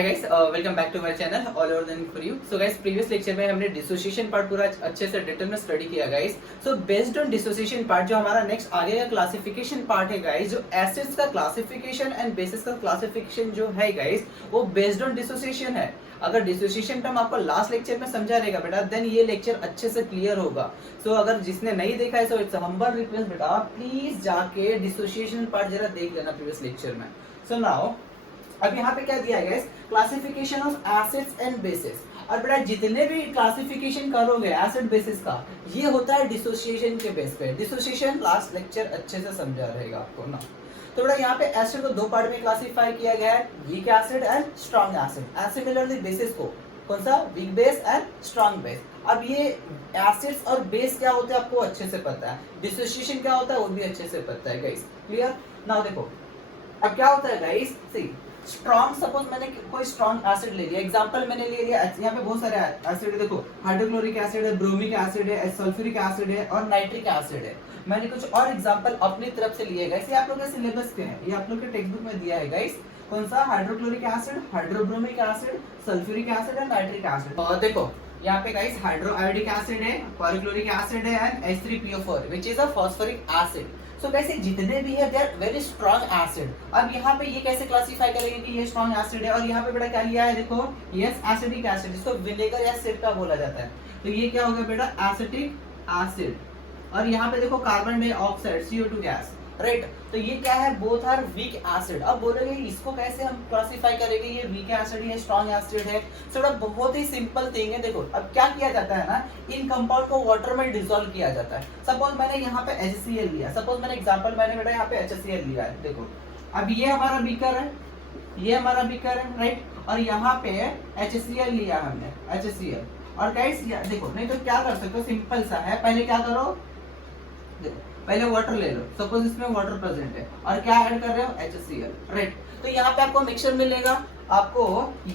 Hi guys, welcome back to my channel all over then for you. So guys, previous lecture में हमने dissociation part पूरा अच्छे से detail में study किया guys. So based on dissociation part जो हमारा नेक्स्ट आगे का क्लासिफिकेशन पार्ट है गाइस, जो एसिड्स का क्लासिफिकेशन एंड बेसिस का क्लासिफिकेशन जो है गाइस, वो बेस्ड ऑन डिसोसिएशन है। अगर डिसोसिएशन टर्म आपको लास्ट लेक्चर में समझा रहेगा बेटा, देन ये लेक्चर अच्छे से क्लियर होगा। सो अगर जिसने नहीं देखा है, सो इट्स हम्बल रिक्वेस्ट बेटा, प्लीज जाके डिसोसिएशन पार्ट जरा देख लेना प्रीवियस लेक्चर में। सो नाउ अब यहाँ पे क्या दिया है guys, classification of acids and bases. और बेटा जितने भी क्लासिफिकेशन करोगे एसिड बेसिस का, ये होता है डिसोसिएशन के बेस पे। डिसोसिएशन लास्ट लेक्चर अच्छे से समझा रहेगा आपको ना। तो बेटा यहाँ पे एसिड को दो पार्ट में क्लासिफाई किया गया है, weak acid and strong acid. And similarly basis को कौन सा, weak base and strong base. अब ये एसिड्स और बेस क्या होते हैं आपको अच्छे से पता है, डिसोसिएशन क्या होता है वो भी अच्छे से पता है गाइस। क्लियर? नाउ देखो अब क्या होता है गाइस, सी स्ट्रॉन्ग, सपोज मैंने कोई स्ट्रॉन्ग एसिड ले लिया, एग्जांपल मैंने ले लिया, यहाँ पे बहुत सारे एसिड है, देखो हाइड्रोक्लोरिक एसिड है, ब्रोमिक एसिड है, सल्फ्यूरिक एसिड है और नाइट्रिक एसिड है। मैंने कुछ और एग्जांपल अपनी तरफ से लिए गाइस, ये आप लोगों के सिलेबस के हैं, ये आप लोग के टेक्स्ट बुक में दिया है गाइस। कौन सा, hydrochloric acid, hydrobromic acid, sulphuric acid और नाइट्रिक एसिड। और देखो यहाँ पे गाइस हाइड्रोआयोडिक एसिड है, क्लोरिक एसिड है and H3PO4 which is a phosphoric acid. So वैसे जितने भी है they are very strong acid. अब यहाँ पे ये कैसे क्लासिफाई करेंगे कि ये स्ट्रॉन्ग एसिड है, और यहाँ पे बेटा क्या लिया है, देखो यस एसिडिक एसिड, जिसको विनेगर या सिरका बोला जाता है। तो ये क्या होगा बेटा, एसिटिक एसिड। और यहाँ पे देखो carbon dioxide CO2 gas, right. तो ये क्या है, बोथ आर वीक एसिड। अब बोलोगे इसको कैसे हम क्लासिफाई करेंगे, ये वीक एसिड है स्ट्रॉन्ग एसिड है। थोड़ा बहुत ही सिंपल थिंग है। देखो अब क्या किया जाता है ना, इन कंपाउंड को वाटर में डिसॉल्व किया जाता है। सपोज मैंने यहाँ पे HCl लिया, सपोज मैंने एग्जांपल मैंने बेटा यहाँ पे HCl लिया है। देखो अब ये हमारा बीकर है, ये हमारा बीकर है, राइट। और यहाँ पे HCl लिया हमने, HCl। और गाइस देखो, नहीं तो क्या कर सकते हो, सिंपल सा है, पहले क्या करो, देखो पहले वाटर ले लो, सपोज इसमें वाटर प्रेजेंट है और क्या ऐड कर रहे हो, HCl, राइट। तो यहाँ पे आपको मिक्सचर मिलेगा, आपको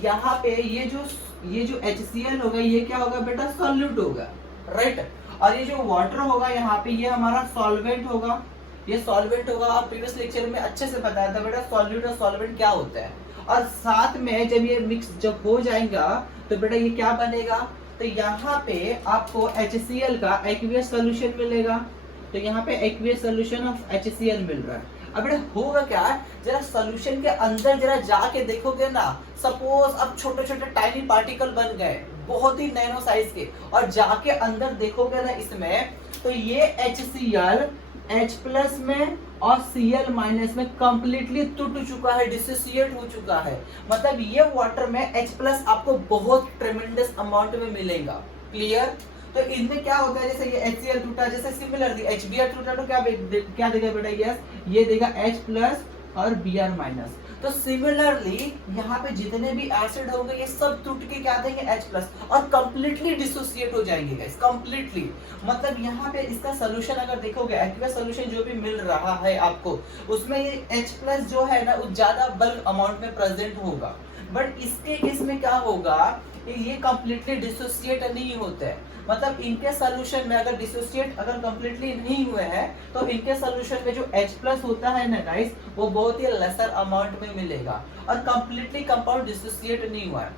यहाँ पे ये जो HCl होगा, ये क्या होगा बेटा, सॉल्यूट होगा, राइट। और ये जो वाटर होगा यहाँ पे, ये हमारा सॉल्वेंट होगा, ये सॉल्वेंट होगा। आप प्रीवियस लेक्चर में अच्छे से बताया था बेटा सॉल्यूट और सॉल्वेंट क्या होता है। और साथ में जब ये मिक्स जब हो जाएगा तो बेटा ये क्या बनेगा, तो यहाँ पे आपको HCl का एक्वियस सोल्यूशन मिलेगा। तो यहाँ पे एक्वियस सोल्यूशन ऑफ HCl मिल रहा है। अब बेटा होगा क्या, जरा सोल्यूशन के अंदर जरा जाके देखोगे ना, सपोज अब छोटे छोटे टाइनी पार्टिकल बन गए, बहुत ही नैनो साइज के, और जाके अंदर देखोगे ना इसमें, तो ये HCl H+ में और Cl- में कंप्लीटली टूट चुका है, डिसोसिएट हो चुका है। मतलब ये वाटर में H+ आपको बहुत ट्रेमेंडस अमाउंट में मिलेगा। क्लियर? तो इनमें क्या होता है, जैसे ये HCl टूटा, जैसे सिमिलरली HBr टूटा तो क्या देगा बेटा, यस ये देगा H+ और Br-। तो सिमिलरली यहाँ पे जितने भी एसिड होंगे ये सब टूट के क्या देंगे, H+ और कंप्लीटली डिसोसिएट हो जाएंगे गाइस, कंप्लीटली। मतलब यहाँ पे इसका सोल्यूशन अगर देखोगे, एक्वियस सोल्यूशन जो भी मिल रहा है आपको, उसमें ये H+ जो है ना वो ज्यादा बल्क अमाउंट में प्रेजेंट होगा। बट इसके केस में क्या होगा, ये कंप्लीटली डिसोसिएट नहीं होते हैं। मतलब इनके सोल्यूशन में अगर डिसोसिएट अगर कंप्लीटली नहीं हुए हैं, तो इनके सोल्यूशन में जो H+ होता है ना गाइस, वो बहुत ही लेसर अमाउंट में मिलेगा और कंप्लीटली कंपाउंड डिसोसिएट नहीं हुआ है।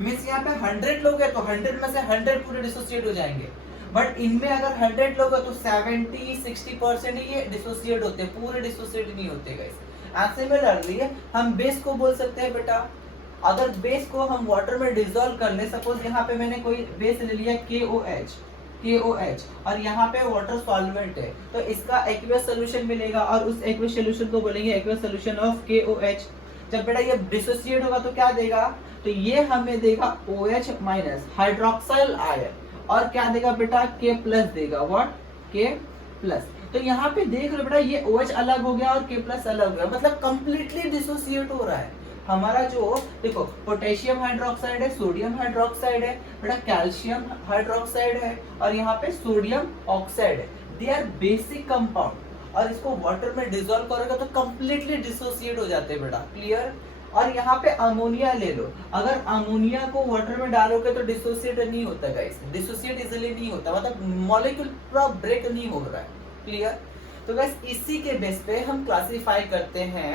मींस यहाँ पे 100 लोग हैं तो 100 में से 100 पूरे डिसोसिएट हो जाएंगे। बट इनमें अगर 100 लोग हैं तो 70-60% ये डिसोसिएट होते हैं, पूरे डिसोसिएट नहीं होते गाइस। एंड सिमिलरली हम बेस को बोल सकते हैं बेटा, अगर बेस को हम वाटर में डिसॉल्व कर ले, सपोज यहाँ पे मैंने कोई बेस ले लिया KOH और यहाँ पे वाटर सॉल्वेंट है, तो इसका एक्वियस सोल्यूशन मिलेगा और उस एक्वियस सोल्यूशन को बोलेंगे एक्वियस सोल्यूशन ऑफ KOH। जब बेटा ये डिसोसिएट होगा तो क्या देगा, तो ये हमें देगा OH- हाइड्रोक्साइल आयन, और क्या देगा बेटा, K+ देगा, व्हाट, K+। तो यहाँ पे देख लो बेटा ये OH अलग हो गया और K+ अलग हो गया, मतलब कंप्लीटली डिसोसिएट हो रहा है। हमारा जो देखो पोटेशियम हाइड्रोक्साइड है, सोडियम हाइड्रोक्साइड है, बेटा कैल्शियम हाइड्रोक्साइड है, और यहाँ पे सोडियम ऑक्साइड है। दे आर बेसिक कंपाउंड, और इसको वाटर में डिसॉल्व करोगे तो कंप्लीटली डिसोसिएट हो जाते हैं बेटा। क्लियर? और यहाँ पे अमोनिया ले लो, अगर अमोनिया को वाटर में डालोगे तो डिसोसिएट नहीं होता गाइस, डिसोसिएट इजीली नहीं होता, मतलब मॉलिक्यूल पूरा ब्रेक नहीं हो रहा है। क्लियर? तो गाइस इसी के बेस पे हम क्लासिफाई करते हैं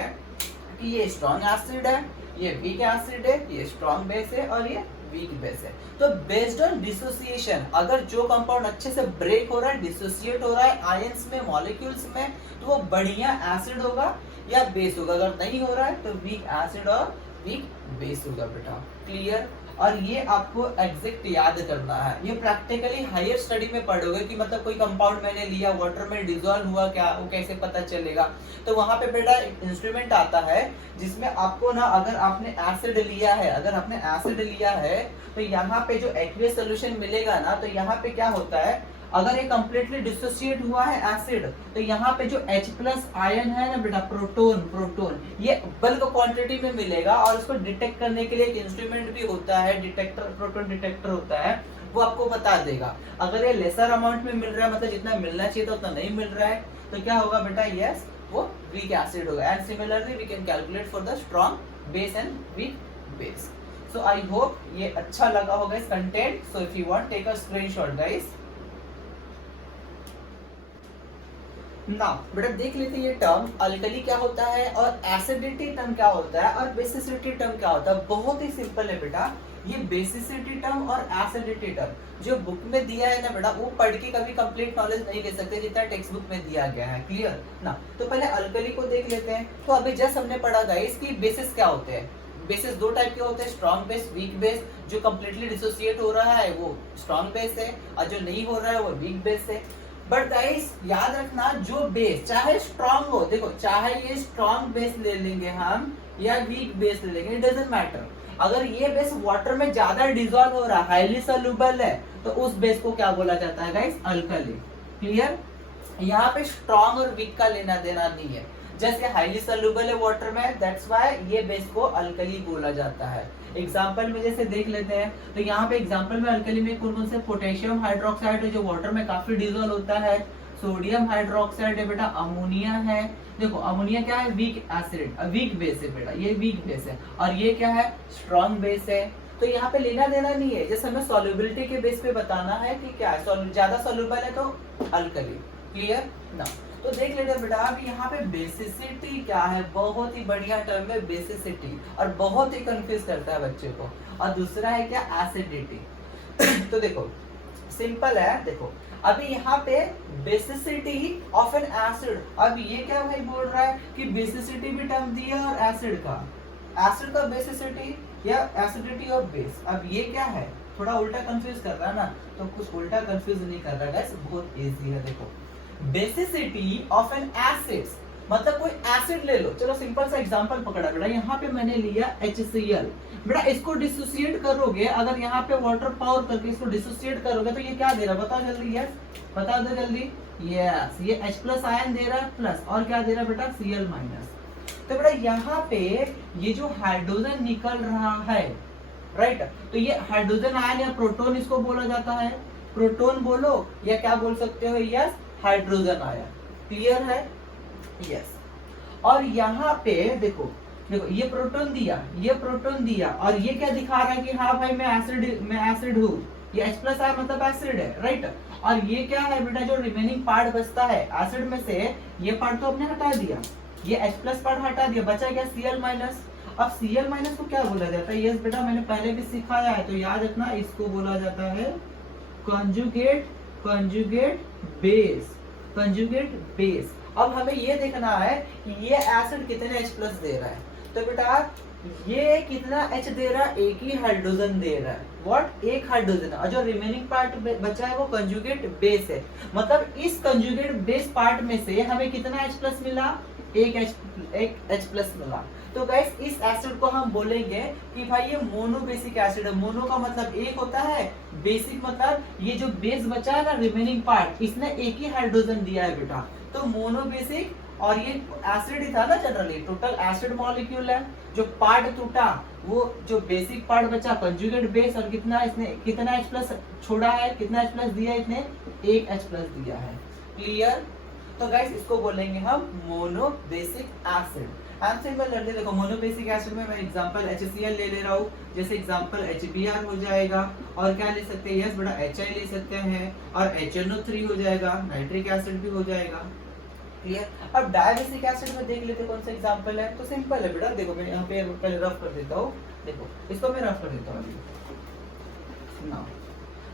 कि ये स्ट्रॉन्ग एसिड है, ये वीक एसिड है, ये स्ट्रॉन्ग बेस है और ये वीक बेस है। तो बेस्ड ऑन डिसोसिएशन, अगर जो कंपाउंड अच्छे से ब्रेक हो रहा है, डिसोसिएट हो रहा है आयंस में, मॉलिक्यूल्स में, तो वो बढ़िया एसिड होगा या बेस होगा। अगर नहीं हो रहा है तो वीक एसिड और वीक बेस होगा बेटा। क्लियर? और ये आपको एग्जैक्ट याद करना है, ये प्रैक्टिकली हायर स्टडी में पढ़ोगे कि मतलब कोई कंपाउंड मैंने लिया, वाटर में डिसॉल्व हुआ क्या, वो कैसे पता चलेगा। तो वहां पे बेटा एक इंस्ट्रूमेंट आता है जिसमें आपको ना, अगर आपने एसिड लिया है, अगर आपने एसिड लिया है तो यहाँ पे जो एक्वियस सोल्यूशन मिलेगा ना, तो यहाँ पे क्या होता है, अगर ये कंप्लीटली डिसोसिएट हुआ है एसिड, तो यहाँ पे जो H+ आयन है ना बेटा, प्रोटोन, ये बल्क क्वांटिटी में मिलेगा और उसको डिटेक्ट करने के लिए एक इंस्ट्रूमेंट भी होता है, डिटेक्टर, प्रोटोन डिटेक्टर होता है, वो आपको बता देगा। अगर ये लेसर अमाउंट में मिल रहा है, मतलब जितना मिलना चाहिए था उतना नहीं मिल रहा है, तो क्या होगा बेटा, यस, वो वीक एसिड होगा। And similarly we can calculate for the strong base and weak base. So I hope ये अच्छा लगा होगा इस content. So if you want take a screenshot guys. Now बेटा देख लेते हैं ये टर्म अल्कली क्या होता है और एसिडिटी टर्म क्या होता है और बेसिसिटी टर्म क्या होता है। बहुत ही सिंपल है बेटा, ये बेसिसिटी टर्म और एसिडिटी टर्म जो बुक में दिया है ना बेटा, वो पढ़ के कभी कंप्लीट नॉलेज नहीं ले सकते जितना टेक्स्ट बुक में दिया गया है। क्लियर ना? तो पहले अल्कली को देख लेते हैं। तो अभी जस्ट हमने पढ़ा गाइस कि बेसिस क्या होते हैं। बेसिस दो टाइप के होते हैं, स्ट्रॉन्ग बेस, वीक बेस। जो कंप्लीटली डिसोसिएट हो रहा है वो स्ट्रॉन्ग बेस है और जो नहीं हो रहा है वो वीक बेस है। बट गाइस याद रखना, जो बेस चाहे स्ट्रॉन्ग हो, देखो चाहे ये स्ट्रॉन्ग बेस ले लेंगे हम या वीक बेस ले लेंगे, इट डजंट मैटर। अगर ये बेस वाटर में ज्यादा डिसॉल्व हो रहा है, हाईली सॉल्युबल है, तो उस बेस को क्या बोला जाता है गाइस, अल्कली। क्लियर? यहाँ पे स्ट्रॉन्ग और वीक का लेना देना नहीं है, जैसे हाईली सॉल्युबल है वाटर में, दैट्स व्हाई ये बेस को अल्कली बोला जाता है। एग्जांपल में जैसे देख लेते हैं, तो यहाँ पे एग्जांपल में अल्कली में कौन कौन से, पोटेशियम हाइड्रोक्साइड है जो वाटर में काफी डिसॉल्व होता है, सोडियम हाइड्रोक्साइड है बेटा, अमोनिया है। देखो अमोनिया क्या है, वीक एसिड, वीक बेस है बेटा, ये वीक बेस है, और ये क्या है, स्ट्रॉन्ग बेस है। तो यहाँ पे लेना देना नहीं है, जैसे हमें सॉल्युबिलिटी के बेस पे बताना है कि क्या है, ज्यादा सॉल्युबल है तो अल्कली। क्लियर ना? तो देख लेते हैं बेटा, अब यहाँ पे बेसिसिटी क्या है, बहुत ही बढ़िया टर्म है बेसिसिटी, और बहुत ही कंफ्यूज करता है बच्चे को। और दूसरा है क्या, एसिडिटी। तो देखो सिंपल है, देखो अभी यहाँ पे बेसिसिटी ऑफ एन एसिड, अब ये क्या भाई बोल रहा है कि बेसिसिटी भी टर्म दिया और एसिड का बेसिसिटी या एसिडिटी ऑफ बेस। अब ये क्या है, थोड़ा उल्टा कंफ्यूज कर रहा है ना, तो कुछ उल्टा कंफ्यूज नहीं कर रहा है, बहुत इजी है। देखो बेसिसिटी ऑफ एन एसिड मतलब कोई एसिड ले लो, चलो सिंपल सा एग्जांपल पकड़ा बेटा, यहाँ पे मैंने लिया HCl। बेटा इसको डिसोसिएट करोगे, अगर यहाँ पे वाटर पावर करके इसको डिसोसिएट करोगे तो ये क्या दे रहा है, बताओ जल्दी। यस बता दो जल्दी। यस ये H+ आयन दे रहा है प्लस, और क्या दे रहा है बेटा, Cl-। तो बेटा यहाँ पे ये जो हाइड्रोजन निकल रहा है, राइट, तो ये हाइड्रोजन आयन या प्रोटोन इसको बोला जाता है, प्रोटोन बोलो या क्या बोल सकते हो, यस हाइड्रोजन आयन। क्लियर है? यस। और यहाँ पे देखो ये प्रोटोन दिया और ये क्या दिखा रहा है कि हाँ भाई मैं एसिड हूँ, ये H+ आयन मतलब एसिड है, राइट। और ये क्या है बेटा, जो रिमेनिंग पार्ट बचता है एसिड में से, ये पार्ट तो हमने हटा दिया, ये H+ पार्ट हटा दिया, बचा क्या, Cl-। अब Cl- को क्या बोला जाता है, यस बेटा मैंने पहले भी सिखाया है, तो याद रखना इसको बोला जाता है कंजुगेट बेस। अब हमें ये देखना है कि ये एसिड कितने H+ दे रहा है, तो बेटा ये कितना H दे रहा है, एक ही हाइड्रोजन दे रहा है, व्हाट, एक हाइड्रोजन, और जो रिमेनिंग पार्ट बचा है वो कंजुगेट बेस है। मतलब इस कंजुगेट बेस पार्ट में से हमें कितना H+ मिला, एक H+ मिला। तो गाइस इस एसिड को हम बोलेंगे कि भाई ये मोनोबेसिक एसिड है। मोनो का मतलब एक होता है, बेसिक मतलब ये जो बेस बचा है ना, रिमेनिंग पार्ट, इसने एक ही हाइड्रोजन दिया है बेटा, तो मोनोबेसिक। और ये एसिड ही था ना, जनरली टोटल एसिड मॉलिक्यूल है, जो पार्ट टूटा वो जो बेसिक पार्ट बचा कंजुगेट बेस, और कितना H+ छोड़ा है, कितना H+ दिया है, इसने एक H+ दिया है। क्लियर? तो गाइस इसको बोलेंगे हम मोनोबेसिक एसिड। एंड सिमिलरली देखो मोनोबेसिक एसिड में मैं एग्जांपल HCl ले रहा हूँ, जैसे एग्जांपल HBr हो जाएगा, और क्या ले सकते हैं, यस बेटा HI ले सकते हैं, और HNO3 हो जाएगा, नाइट्रिक एसिड भी हो जाएगा। क्लियर। अब डायबेसिक एसिड में देख लेते कौन सा एग्जांपल है, तो सिंपल है बेटा, देखो मैं यहाँ पे पहले रफ कर देता हूँ, देखो इसको मैं रफ कर देता हूँ ना।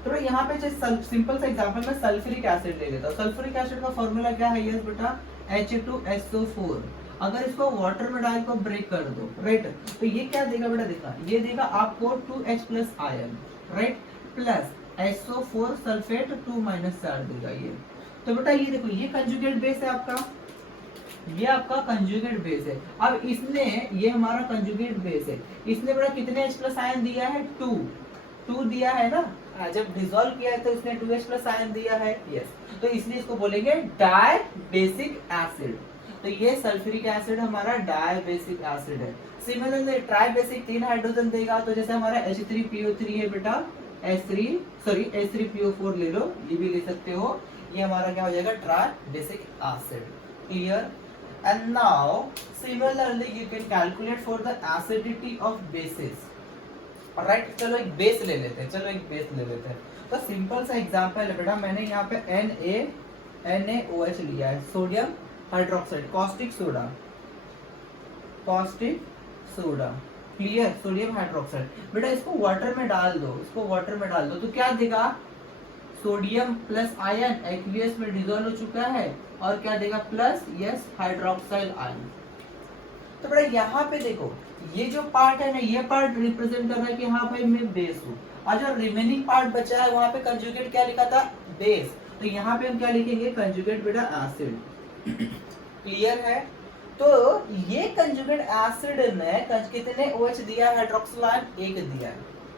तो यहाँ पे सिंपल सा एग्जांपल में सल्फ्यूरिक एसिड ले लेता हूँ। सल्फ्यूरिक एसिड का फॉर्मूला क्या है, यस बेटा, H2SO4। अगर इसको वाटर में डाल को ब्रेक कर दो, राइट, तो ये क्या देगा बेटा, देखा ये देगा आपको 2H plus ion, right, plus SO4 sulphate 2- charge देगा ये। तो बेटा ये देखो ये कंजुगेट बेस है आपका, ये आपका कंजुगेट बेस है। अब इसने, ये हमारा कंजुगेट बेस है, इसने बेटा कितने H प्लस आयन दिया है, 2 दिया है ना। जब डिसॉल्व किया है तो इसने 2H प्लस आयन दिया है, यस, तो इसलिए इसको बोलेंगे डायबेसिक एसिड। तो ये सल्फ्यूरिक एसिड हमारा डायबेसिक एसिड है। सिमिलरली ट्राइबेसिक 3 हाइड्रोजन देगा, तो जैसे हमारा H3PO3 है बेटा, H3PO4 ले लो, ये भी ले सकते हो, ये हमारा क्या हो जाएगा, tribasic acid. Clear. And now similarly you can calculate for the acidity of basis, right. चलो एक बेस ले लेते हैं, तो सिंपल सा एग्जांपल है बेटा, मैंने यहाँ पे NaOH लिया है, sodium hydroxide, caustic soda, clear, sodium hydroxide. बेटा इसको वाटर में डाल दो, तो क्या देगा, सोडियम प्लस आयन एक्वियस में डिसॉल्व हो चुका है, और क्या देगा, प्लस, यस, हाइड्रोक्साइल आयन। तो बेटा यहाँ पे देखो ये जो पार्ट है ना, ये पार्ट रिप्रेजेंट कर रहा है कि हाँ भाई मैं बेस हूँ, और जो रिमेनिंग पार्ट बचा है वहां पे कंजुगेट क्या लिखा था, बेस, तो यहाँ पे हम क्या लिखेंगे, कंजुगेट बेटा एसिड। क्लियर है। तो ये कंजुगेट एसिड ने कितने OH दिया है, हाइड्रोक्सिल आयन 1 दिया है।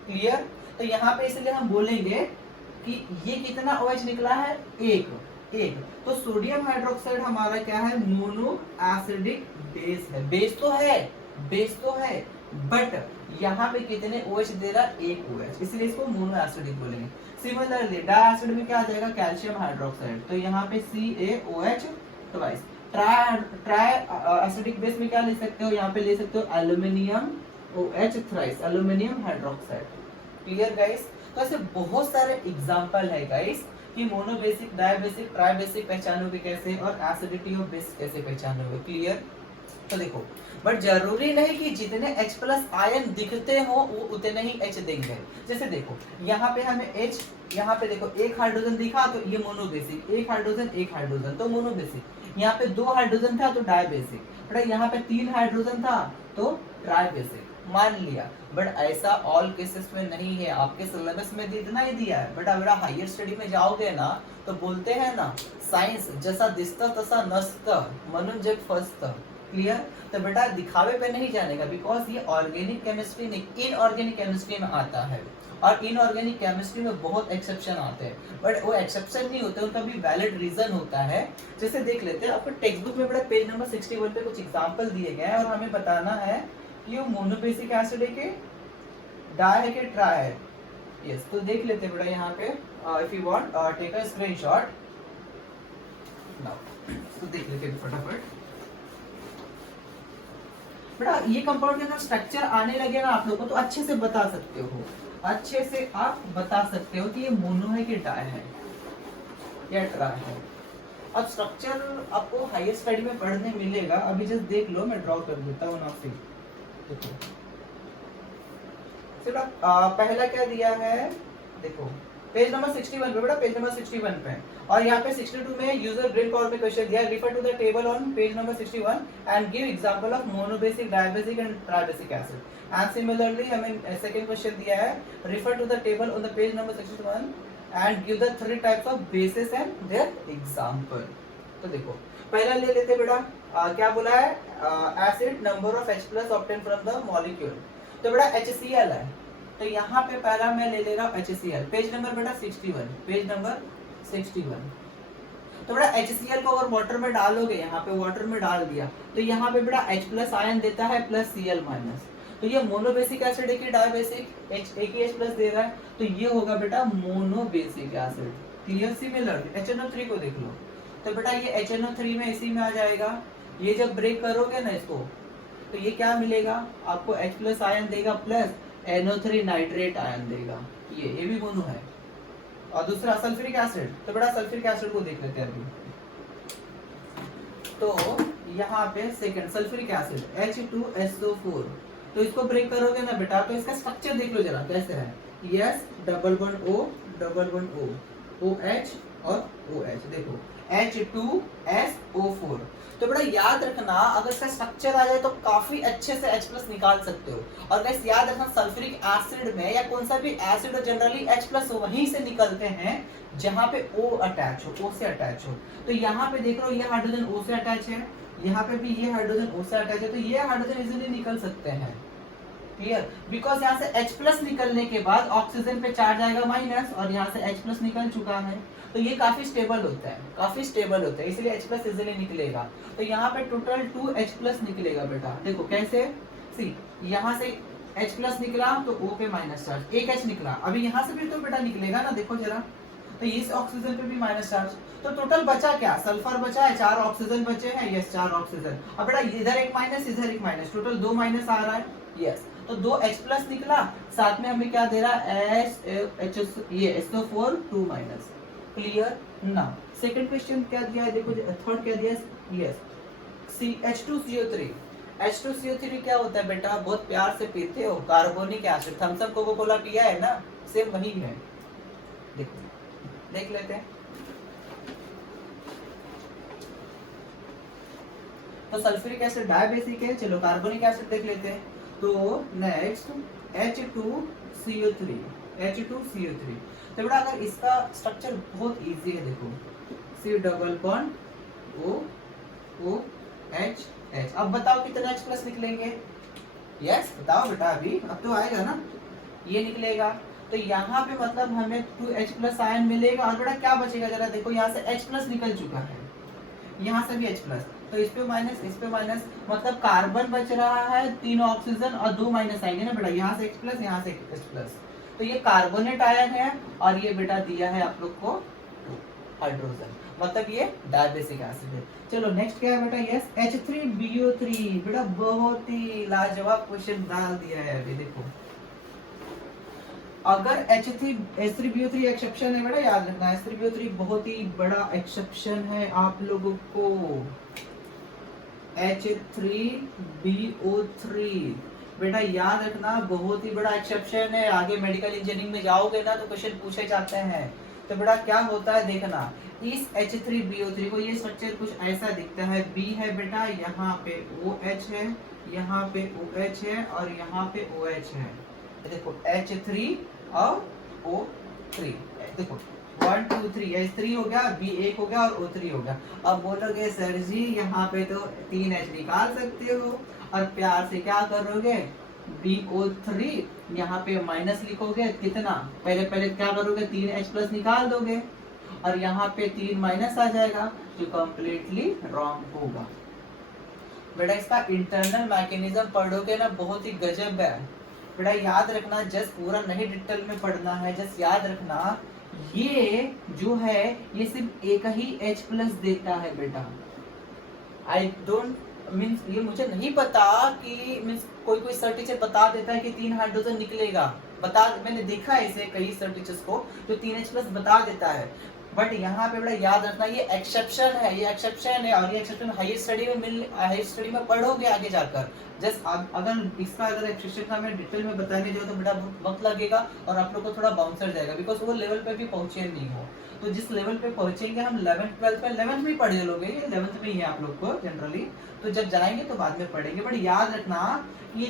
क्लियर। तो यहाँ पे इसलिए हम बोलेंगे कि ये कितना OH निकला है, 1। तो सोडियम हाइड्रोक्साइड हमारा क्या है, मोनो एसिडिक बेस है। बेस तो है बट यहाँ पे कितने OH दे रहा, 1 OH, इसलिए इसको मोनो एसिडिक बोलेंगे। सिमिलरली डाइएसिड में क्या आ जाएगा, कैल्शियम हाइड्रोक्साइड, तो यहाँ पे CaOH twice. Try acidic base में क्या ले सकते हो, यहाँ पे ले सकते हो aluminium OH thrice, aluminium hydroxide. Clear guys. तो ऐसे बहुत सारे एग्जांपल है गाइस कि मोनोबेसिक, डायबेसिक, ट्राइबेसिक पहचानोगे कैसे, और एसिडिटी ऑफ बेस कैसे पहचानोगे। क्लियर। तो देखो, बट जरूरी नहीं कि जितने H प्लस आयन दिखते हो वो उतने ही H देंगे। जैसे देखो यहाँ पे हमें H, यहाँ पे देखो 1 हाइड्रोजन दिखा तो ये मोनोबेसिक, 1 हाइड्रोजन तो मोनोबेसिक, यहाँ पे 2 हाइड्रोजन था तो डायबेसिक, बट यहाँ पे 3 हाइड्रोजन था तो ट्राइबेसिक मान लिया। बट ऐसा ऑल केसेस में नहीं है, आपके सिलेबस में इतना ही दिया है, बट अगर हायर स्टडी में जाओगे ना तो बोलते हैं ना, साइंस जैसा दिसता तसा नसता, म्हणून जग फसतं। क्लियर। तो बेटा दिखावे पे नहीं जाने का, बिकॉज ये ऑर्गेनिक केमिस्ट्री नहीं, इनऑर्गेनिक केमिस्ट्री में आता है, और इनऑर्गेनिक केमिस्ट्री में बहुत एक्सेप्शन आते हैं, बट वो एक्सेप्शन नहीं होते, उनका भी वैलिड रीजन होता है। जैसे देख लेते हैं, आपको टेक्स्ट बुक में बड़ा पेज नंबर 61 पे कुछ एग्जांपल दिए गए हैं, और हमें बताना है कि वो मोनोबेसिक एसिड है कि डाई है कि ट्राई है। यस, तो देख लेते हैं बेटा यहाँ पे, if you want take a screenshot now, तो देख लेते हैं फटाफट। बेटा ये कंपाउंड के अंदर स्ट्रक्चर आने लगे ना आप लोगों को, तो अच्छे से बता सकते हो, अच्छे से आप बता सकते हो कि ये मोनो है कि डाई है या ट्राई है। अब स्ट्रक्चर आपको हायर स्टडी में पढ़ने मिलेगा, अभी जस्ट देख लो, मैं ड्रॉ कर देता हूँ ना फिर। देखो पहला क्या दिया है, देखो पेज नंबर 61 पे बेटा, पेज नंबर 61 पे, और यहाँ पे 62 में यूजर ब्रेन पावर में क्वेश्चन दिया है, refer to the table on page number 61 and give example of monobasic, dibasic and tribasic acid. And similarly हमें सेकंड क्वेश्चन दिया है, refer to the table on the page number 61 and give the 3 types of basis and their example. तो देखो पहला ले लेते बेटा, क्या बोला है, acid number of H plus obtain from the molecule. तो बेटा HCl है, तो यहाँ पे पहला मैं ले ले रहा हूँ HCl, पेज नंबर बेटा 61, पेज नंबर 61। तो बेटा HCl को अगर वाटर में डालोगे, यहाँ पे वाटर में डाल दिया, तो यहाँ पे बेटा H प्लस आयन देता है प्लस Cl माइनस, तो ये मोनोबेसिक एसिड है कि डायबेसिक, H प्लस दे रहा है, तो ये होगा बेटा monobasic acid. Clear. Similar HNO3 को देख लो, तो बेटा ये HNO3 में इसी में आ जाएगा, ये जब ब्रेक करोगे ना इसको, तो ये क्या मिलेगा आपको, H प्लस आयन देगा प्लस NO3 नाइट्रेट आयन देगा, ये भी मोनो है। और दूसरा सल्फ्यूरिक एसिड, तो बेटा सल्फ्यूरिक एसिड को देख लेते हैं अभी। तो यहाँ पे सेकंड सल्फ्यूरिक एसिड H2SO4, तो इसको ब्रेक करोगे ना बेटा तो इसका स्ट्रक्चर देख लो जरा कैसे है। Yes, double bond O, double bond O, OH और OH, देखो H2SO4। तो बेटा याद रखना, अगर इसका स्ट्रक्चर आ जाए तो काफी अच्छे से H+ निकाल सकते हो। और वैसे याद रखना सल्फ्यूरिक एसिड में या कौन सा भी एसिड हो जनरली H+ वहीं से निकलते हैं जहां पे O अटैच हो, O से अटैच हो। तो यहाँ पे देख लो ये हाइड्रोजन O से अटैच है, यहाँ पे भी ये हाइड्रोजन O से अटैच है, तो ये हाइड्रोजन इजीली निकल सकते हैं। क्लियर, बिकॉज यहाँ से H+ निकलने के बाद ऑक्सीजन पे चार्ज आएगा माइनस, और यहाँ से H+ निकल चुका है, तो ये काफी स्टेबल होता है, काफी स्टेबल होता है, इसलिए H+ इजीली निकलेगा। तो यहाँ पे टोटल 2H+ निकलेगा बेटा। देखो कैसे, सी यहाँ से H+ निकला तो O पे माइनस चार्ज, एक H निकला, अभी यहाँ से भी तो बेटा निकलेगा ना, देखो जरा, तो इस ऑक्सीजन पे भी माइनस चार्ज, तो टोटल बचा क्या, सल्फर बचा है, 4 ऑक्सीजन बचे हैं, यस 4 ऑक्सीजन। अब बेटा इधर एक माइनस इधर एक माइनस, टोटल 2 माइनस आ रहा है, यस, तो 2H+ निकला, साथ में हमें क्या दे रहा है ये SO4 2 माइनस। क्लियर ना। सेकंड क्वेश्चन क्या दिया है, देखो थर्ड क्या दिया है, यस H2CO3। H2CO3 क्या होता है बेटा, बहुत प्यार से पीते हो, carbonic acid, Thums Up Coca Cola पिया है ना, सेम वही है। देखो देख लेते हैं, तो सल्फ्यूरिक एसिड डायबेसिक है, चलो कार्बोनिक एसिड देख लेते हैं। तो नेक्स्ट H2CO3, H2CO3, तो बेटा अगर इसका स्ट्रक्चर बहुत इजी है, देखो C double bond O OH H। अब बताओ कितने H+ निकलेंगे, यस बताओ बेटा, अभी अब तो आएगा ना, ये निकलेगा, तो यहाँ पे मतलब हमें 2H+ आयन मिलेगा, और बेटा क्या बचेगा जरा देखो, यहाँ से H+ निकल चुका है, यहाँ से भी H+, तो इस पे माइनस इस पे माइनस, मतलब कार्बन बच रहा है 3 ऑक्सीजन और 2 माइनस आएंगे ना बेटा, यहाँ से H+, यहाँ से H+, तो ये कार्बोनेट आयन है, और ये बेटा दिया है आप लोग को हाइड्रोजन, मतलब ये डायबेसिक एसिड है। चलो नेक्स्ट क्या है बेटा, यस H3BO3, बेटा बहुत ही लाजवाब क्वेश्चन डाल दिया है अभी, देखो अगर H3BO3 एक्सेप्शन है बेटा, याद रखना H3BO3 बहुत ही बड़ा एक्सेप्शन है आप लोगों को। H3BO3 बेटा याद रखना बहुत ही बड़ा एक्सेप्शन है, आगे मेडिकल इंजीनियरिंग में जाओगे ना तो क्वेश्चन पूछे जाते हैं। तो बेटा क्या होता है देखना, इस H3BO3 को ये स्ट्रक्चर कुछ ऐसा दिखता है, B है बेटा, यहाँ पे OH है, यहाँ पे OH है, और यहाँ पे OH है, देखो H3 और O3, देखो 1 2 3, H3 हो गया, B 1 हो गया और O3 हो गया। अब बोलोगे सर जी यहाँ पे तो 3H निकाल सकते हो, और प्यार से क्या करोगे, BO3 यहाँ पे माइनस लिखोगे, कितना पहले क्या करोगे, 3H+ निकाल दोगे, और यहाँ पे 3 माइनस आ जाएगा, जो कंप्लीटली रॉन्ग होगा। बेटा इसका इंटरनल मैकेनिज्म पढ़ोगे ना, बहुत ही गजब है बेटा, याद रखना, जस्ट पूरा नहीं डिटेल में पढ़ना है, जस्ट याद रखना ये जो है ये सिर्फ एक ही H+ देता है बेटा। आई डोंट मीन्स, ये मुझे नहीं पता कि मीन्स कोई सर टीचर बता देता है कि 3 हाइड्रोजन निकलेगा, बता, मैंने देखा है ऐसे कई सर टीचर्स को जो 3H+ बता देता है, बट यहाँ पे बड़ा याद रखना ये एक्सेप्शन है, ये एक्सेप्शन है, और ये एक्सेप्शन हायर स्टडी में पढ़ोगे आगे जाकर। जस्ट अगर इसका अगर एक्सेप्शन का मैं डिटेल में बताने जाऊँ तो बेटा बहुत वक्त लगेगा, और आप लोग को थोड़ा बाउंसर जाएगा, बिकॉज वो लेवल पे भी पहुंचे नहीं हो। तो जिस लेवल पे पहुंचेंगे हम 11th 12th में, 11th में पढ़े लोगे, 11th में ही है आप लोग को जनरली, तो जब जाएंगे तो बाद में पढ़ेंगे। बट याद रखना ये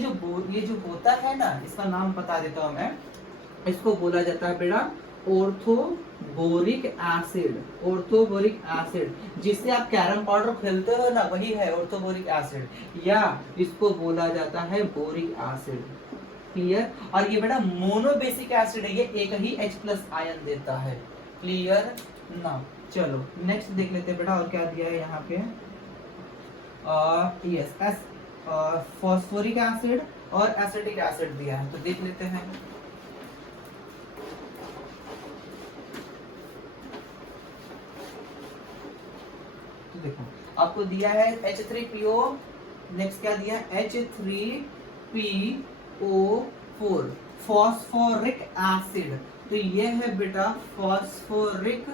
जो होता है ना, इसका नाम बता देता हूँ मैं, इसको बोला जाता है बेटा ऑर्थोबोरिक एसिड। ऑर्थोबोरिक एसिड, जिससे आप कैरम पाउडर खेलते हो ना, वही है ऑर्थोबोरिक एसिड, या इसको बोला जाता है बोरिक एसिड। क्लियर, और ये बेटा मोनोबेसिक एसिड है, ये एक ही H+ आयन देता है। क्लियर ना। चलो नेक्स्ट देख लेते हैं बेटा, और क्या दिया है यहाँ पे, यस फॉस्फोरिक एसिड और एसिटिक एसिड दिया है, तो देख लेते हैं। देखो आपको दिया है H3PO, नेक्स्ट क्या दिया है H3PO4, फॉस्फोरिक एसिड, तो ये है बेटा फॉस्फोरिक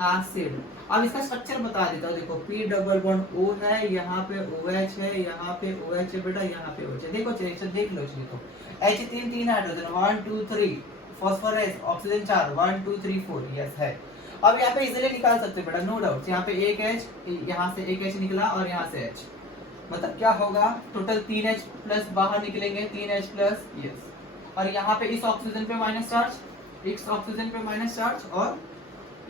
एसिड। अब इसका स्ट्रक्चर बता देता हूँ, देखो पी डबल बॉन्ड ओ है, यहाँ पे OH है, यहाँ पे OH है बेटा, यहाँ पे OH है। देखो चलिए देख लो इसलिए तो H तीन हाइड्रोजन 1 2 3, फास्फोरस ऑक्सीजन 4 1 2 3 4, यस है। अब यहाँ पे इजीली निकाल सकते हो बेटा, नो डाउट। यहाँ पे एक H, यहाँ से एक H निकला और यहाँ से H, मतलब क्या होगा टोटल 3H प्लस बाहर निकलेंगे 3H प्लस, यस। और यहाँ पे इस ऑक्सीजन पे माइनस चार्ज, इस ऑक्सीजन पे माइनस चार्ज और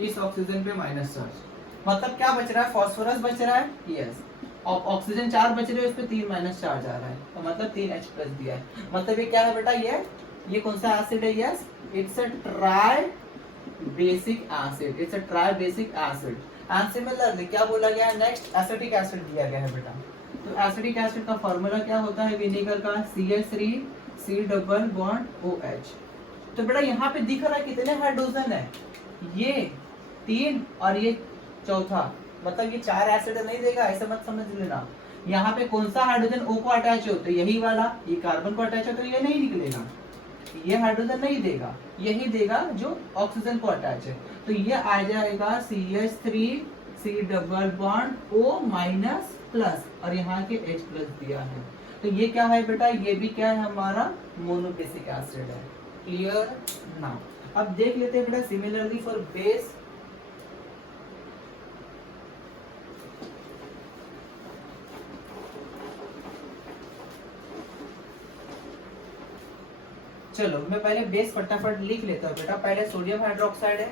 इस ऑक्सीजन पे माइनस चार्ज, मतलब क्या बच रहा है, फास्फोरस बच रहा है, यस। और ऑक्सीजन 4 बच रहे हैं, उस पे 3 माइनस चार्ज आ रहा है, तो मतलब 3H प्लस दिया है। मतलब ये क्या है बेटा, ये कौन सा एसिड है, yes it's a try basic acid, it's a try basic acid. And similarly क्या बोला गया है, नेक्स्ट एसिटिक एसिड दिया गया है बेटा। तो एसिटिक एसिड का फार्मूला क्या होता है विनेगर का, CH3 C double bond OH। तो बेटा यहाँ पे दिख रहा है कितने हाइड्रोजन है, ये 3 और ये चौथा, मतलब ये 4 एसिड नहीं देगा, ऐसा मत समझ लेना। यहाँ पे कौन सा हाइड्रोजन O को अटैच हो, तो यही वाला, ये कार्बन को अटैच हो तो ये नहीं निकलेगा, ये हाइड्रोजन नहीं देगा, यही देगा जो ऑक्सीजन को अटैच है। तो ये आ जाएगा CH3 C double bond O minus plus, और यहाँ के H प्लस दिया है। तो ये क्या है बेटा, ये भी क्या है हमारा मोनोबेसिक एसिड है। क्लियर नाउ, अब देख लेते हैं बेटा सिमिलरली फॉर बेस। चलो मैं पहले बेस फटाफट लिख लेता हूँ बेटा। पहले सोडियम हाइड्रोक्साइड है,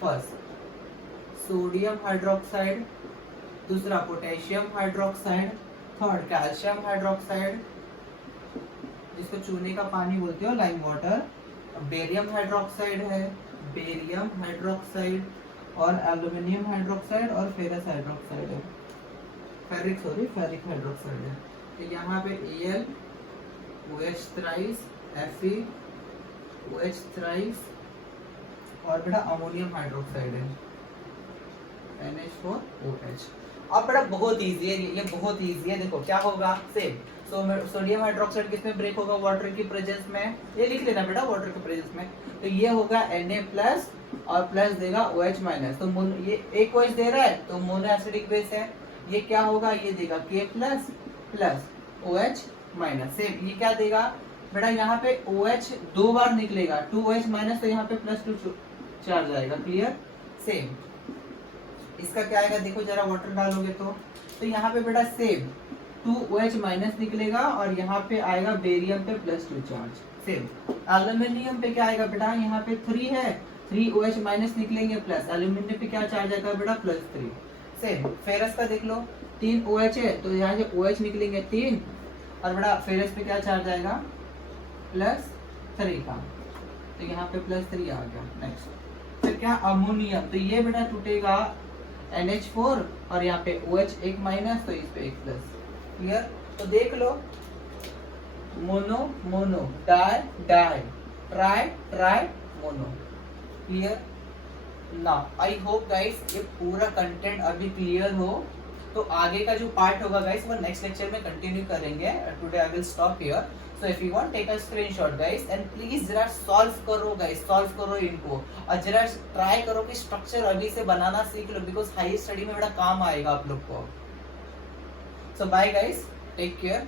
फर्स्ट सोडियम हाइड्रोक्साइड, दूसरा potassium hydroxide, third calcium hydroxide जिसको चूने का पानी बोलते हो, लाइम वाटर। बेरियम हाइड्रोक्साइड है, बेरियम हाइड्रोक्साइड, और एल्यूमिनियम हाइड्रोक्साइड और फेरस हाइड्रोक्साइड है, फेरिक हाइड्रोक्साइड है। तो यहाँ पे Al OH thrice, Fe OH thrice, और बेटा अमोनियम हाइड्रोक्साइड है NH4OH। अब बेटा बहुत इजी है ये, बहुत इजी है। देखो क्या होगा, सेम सोडियम हाइड्रोक्साइड किसमें ब्रेक होगा, वाटर की प्रेजेंस में, ये लिख लेना बेटा वाटर की प्रेजेंस में। तो ये होगा Na प्लस और प्लस देगा OH माइनस, तो ये एक OH दे रहा है तो मोनो एसिडिक बेस है। ये क्या होगा, ये देगा K plus plus OH minus, same ये क्या देगा बेटा, यहाँ पे OH 2 बार निकलेगा 2OH माइनस, तो यहाँ पे +2 चार्ज आएगा। क्लियर, सेम इसका क्या आएगा, देखो जरा वाटर डालोगे तो यहाँ पे बेटा सेम 2OH माइनस निकलेगा, और यहाँ पे आएगा बेरियम पे +2 चार्ज। सेम एल्यूमिनियम पे क्या आएगा बेटा, यहाँ पे 3 है, 3OH माइनस निकलेंगे प्लस, एल्यूमिनियम पे क्या चार्ज आएगा बेटा, +3। सेम फेरस का देख लो, 3 OH है तो यहाँ से OH निकलेंगे 3, और बेटा फेरस पे क्या चार्ज आएगा, +3 का, तो यहाँ पे +3 आ गया। नेक्स्ट फिर क्या, अमोनियम, तो ये बेटा टूटेगा NH4 और यहाँ पे OH एक माइनस, तो इस पे एक प्लस। क्लियर, तो देख लो mono mono, di di, tri tri, mono. Clear now, I hope guys ये पूरा कंटेंट अभी क्लियर हो। तो आगे का जो पार्ट होगा गाइस वो नेक्स्ट लेक्चर में कंटिन्यू करेंगे। Today I will stop here. So if you want take a screenshot guys and please जरा सॉल्व करो गाइस, सॉल्व करो इनको, और जरा ट्राई करो कि स्ट्रक्चर अभी से बनाना सीख लो, बिकॉज हाई स्टडी में बड़ा काम आएगा आप लोग को। सो बाय गाइस, टेक केयर।